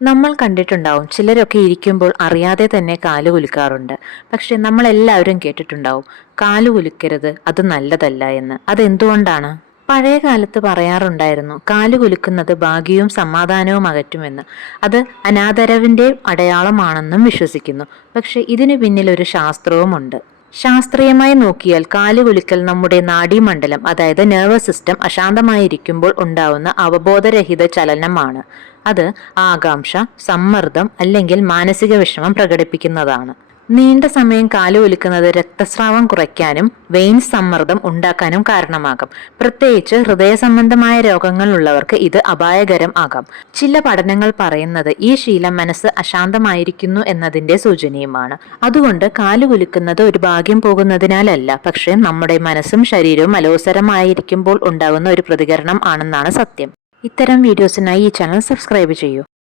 നമ്മൾ കണ്ടിട്ടുണ്ടാവും ചിലരൊക്കെ ഇരിക്കുമ്പോൾ അറിയാതെ തന്നെ കാല് കുലുക്കാറുണ്ട്. പക്ഷെ നമ്മളെല്ലാവരും കേട്ടിട്ടുണ്ടാവും കാല് കുലുക്കരുത്, അത് നല്ലതല്ല എന്ന്. അതെന്തുകൊണ്ടാണ്? പഴയ കാലത്ത് പറയാറുണ്ടായിരുന്നു കാല് കുലുക്കുന്നത് ഭാഗ്യവും സമാധാനവും അകറ്റുമെന്ന്. അത് അനാദരവിന്റെ അടയാളമാണെന്നും വിശ്വസിക്കുന്നു. പക്ഷെ ഇതിനു പിന്നിൽ ഒരു ശാസ്ത്രവുമുണ്ട്. ശാസ്ത്രീയമായി നോക്കിയാൽ കാലുകുലുക്കൽ നമ്മുടെ നാഡീമണ്ഡലം, അതായത് നെർവസ് സിസ്റ്റം അശാന്തമായിരിക്കുമ്പോൾ ഉണ്ടാവുന്ന അവബോധരഹിത ചലനമാണ്. അത് ആകാംക്ഷ, സമ്മർദ്ദം അല്ലെങ്കിൽ മാനസിക വിഷമം പ്രകടിപ്പിക്കുന്നതാണ്. നീണ്ട സമയം കാലുകുലുക്കുന്നത് രക്തസ്രാവം കുറയ്ക്കാനും വെയിൻസ് സമ്മർദ്ദം ഉണ്ടാക്കാനും കാരണമാകാം. പ്രത്യേകിച്ച് ഹൃദയ സംബന്ധമായ രോഗങ്ങൾ ഉള്ളവർക്ക് ഇത് അപായകരം ആകാം. ചില പഠനങ്ങൾ പറയുന്നത് ഈ ശീലം മനസ്സ് അശാന്തമായിരിക്കുന്നു എന്നതിന്റെ സൂചനയുമാണ്. അതുകൊണ്ട് കാലുകുലുക്കുന്നത് ഒരു ഭാഗ്യം പോകുന്നതിനാലല്ല, പക്ഷെ നമ്മുടെ മനസ്സും ശരീരവും അലോസരമായിരിക്കുമ്പോൾ ഉണ്ടാകുന്ന ഒരു പ്രതികരണം ആണെന്നാണ് സത്യം. ഇത്തരം വീഡിയോസിനായി ഈ ചാനൽ സബ്സ്ക്രൈബ് ചെയ്യൂ.